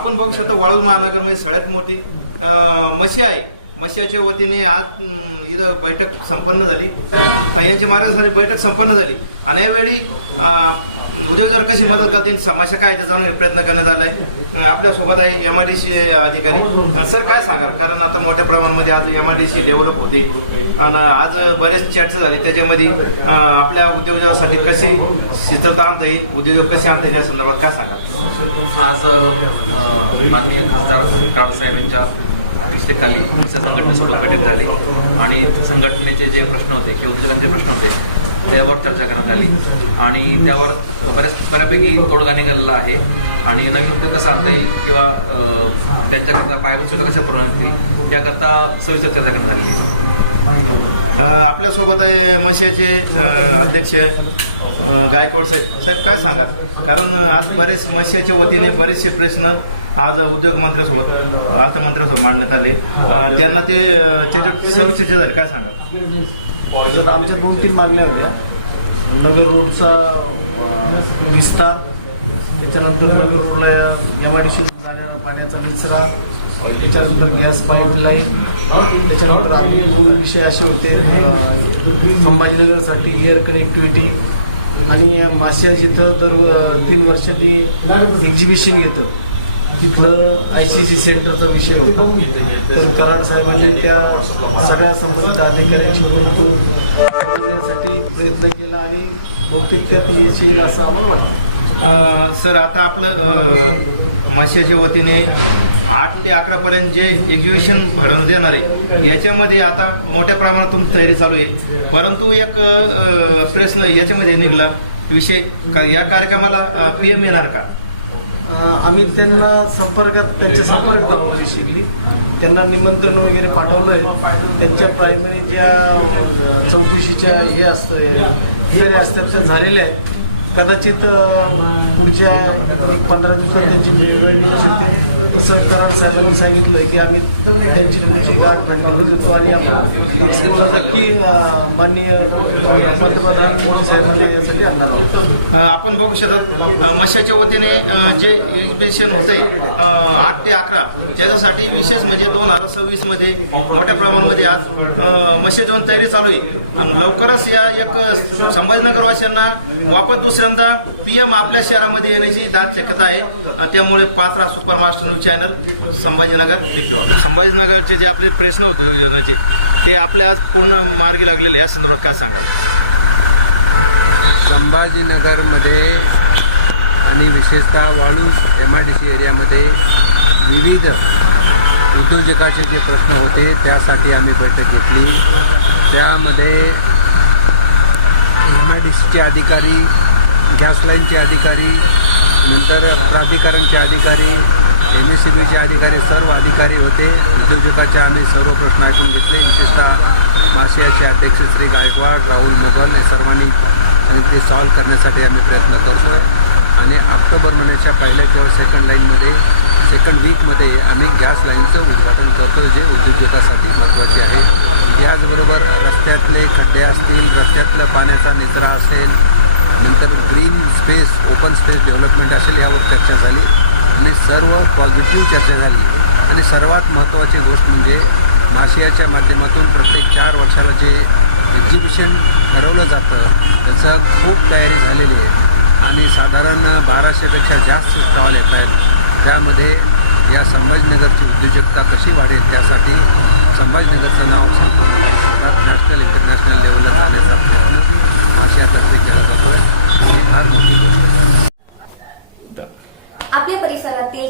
आपण बघू शकतो वाळू महानगरमध्ये सगळ्यात मोठी अं, मशी आहे. मशियाच्या वतीने आज इथं बैठक संपन्न झाली. यांच्या मार्गदर्शनाने बैठक संपन्न झाली. आणि यावेळी अं, उद्योजक कशी मदत करतील समस्या काय त्याचा प्रयत्न करण्यात आलाय. आपल्यासोबत आहे एम आय डी सी अधिकारी. सर काय सांगाल? कारण आता मोठ्या प्रमाणामध्ये आज M I D C develop होते. आणि आज बरेच चर्चा झाली. त्याच्यामध्ये आपल्या उद्योजकासाठी कशी शिथिलता आणता येईल उद्योजक कसे आणता येईल या संदर्भात काय सांगाल? खाली अ, माननीय खासदार काळसाहेबांच्या संघटनेसोबत बैठक झाली आणि संघटनेचे जे प्रश्न होते किंवा उद्योगांचे प्रश्न होते त्यावर चर्चा करण्यात आली. आणि त्यावर बऱ्याच बऱ्यापैकी तोडगा निघालेला आहे. आणि नवीन उद्योग कसा आणता येईल किंवा त्यांच्याकरता पायाभूत सुद्धा कशा पूर्ण येईल याकरता सविस्तर चर्चा करण्यात आली. आपल्यासोबत आहे मशियाचे अध्यक्ष गायकवाड साहेब. साहेब काय सांगा कारण आज बरेच मशियाच्या वतीने बरेचसे प्रश्न आज उद्योग मंत्र्यासोबत अर्थमंत्र्यासोबत मांडण्यात आले. त्यांना ते त्याच्यात सविस्तर झाले. काय सांगा त्याच्यात आमच्या दोन तीन मागण्या होत्या. नगर रोडचा विस्तार त्याच्यानंतर नगर रोडला एम आय डी सी जाणारा पाण्याचा निचरा त्याच्यानंतर गॅस पाईपलाईन त्याच्यानंतर आम्ही विषय असे होते संभाजीनगरसाठी एअर कनेक्टिव्हिटी आणि मासिया जिथं दर तीन वर्षांनी एक्झिबिशन घेतं. तिथलं आय सी सी सेंटरचा विषय होता. तर कराड साहेबांनी त्या सगळ्या संबंधित अधिकाऱ्यांशी बोलून करण्यासाठी प्रयत्न केला आणि बहुतेक त्यात यश येईल असं आम्हाला वाटतं. सर आता आपलं अं, वतीने आठ ते अकरा पर्यंत जे एक्झिबिशन घडवून देणार आहे याच्यामध्ये आता मोठ्या प्रमाणात तुमची तयारी चालू आहे. परंतु एक प्रश्न याच्यामध्ये निघला. विषय का या कार्यक्रमाला पीएम येणार का? आम्ही त्यांना संपर्कात त्यांच्या संपर्क लावली शिकली. त्यांना निमंत्रण वगैरे पाठवलं आहे त्यांच्या प्रायमरी ज्या चौकशीच्या हे असतं हे असतात त्या झालेल्या आहेत. कदाचित पुढच्या एक पंधरा दिवसात त्यांची वेळ शकते. तसं कराड साहेबांनी सांगितलं की आम्ही त्यांची तुमची गाठ भेटली देतो आणि आपण नक्की माननीय पंतप्रधान मोदी साहेबांना यासाठी आणणार आहोत. आपण बघू शकतो मशाच्या वतीने जे एक्झिबिशन होते आठ ते अकरा त्याच्यासाठी विशेष म्हणजे दोन हजार सव्वीसमध्ये मोठ्या प्रमाणामध्ये आज मशे दोन तयारी चालू आहे. लवकरच या एक संभाजीनगरवासियांना वापस दुसऱ्यांदा पीएम आपल्या शहरामध्ये येण्याची दाट शक्यता आहे. त्यामुळे त्यामुळे पात्रा सुपर मास्टर चॅनल संभाजीनगर संभाजीनगरचे जे आपले प्रश्न होते योजनाचे ते आपल्या आज पूर्ण मार्गी लागलेले या संदर्भात काय सांगा संभाजीनगरमध्ये आणि विशेषतः Waluj M I D C एरियामध्ये विविध उद्योजकाचे जे प्रश्न होते त्यासाठी आम्ही बैठक घेतली. त्यामध्ये एम आय डी सीचे अधिकारी गॅस लाईनचे अधिकारी नंतर प्राधिकरणचे अधिकारी एम एस सी बीचे अधिकारी सर्व अधिकारी होते. उद्योजकाचे आम्ही सर्व प्रश्न ऐकून घेतले. विशेषतः माशियाचे अध्यक्ष श्री गायकवाड राहुल मोगल हे सर्वांनी आणि ते सॉल्व्ह करण्यासाठी आम्ही प्रयत्न करतो आणि ऑक्टोबर महिन्याच्या पहिल्या किंवा सेकंड लाईनमध्ये सेकंड वीकमध्ये आम्ही गॅस लाईनचं उद्घाटन करतो जे उद्योजकासाठी महत्त्वाचे आहे. याचबरोबर रस्त्यातले खड्डे असतील रस्त्यातलं पाण्याचा निचरा असेल नंतर green space open space development असेल यावर चर्चा झाली. आणि सर्व पॉझिटिव्ह चर्चा झाली. आणि सर्वात महत्त्वाची गोष्ट म्हणजे माशियाच्या माध्यमातून प्रत्येक चार वर्षाला जे एक्झिबिशन ठरवलं जातं त्याचं खूप तयारी झालेली आहे. आणि साधारण बाराशेपेक्षा जास्त स्टॉल येत आहेत. त्यामध्ये या संभाजीनगरची उद्योजकता कशी वाढेल त्यासाठी संभाजीनगरचं नाव संपूर्ण नॅशनल इंटरनॅशनल लेवलला जाण्याचा प्रयत्न आशियातर्फे केला जातो आहे ही फार मोठी गोष्ट आहे आपल्या परिसरातील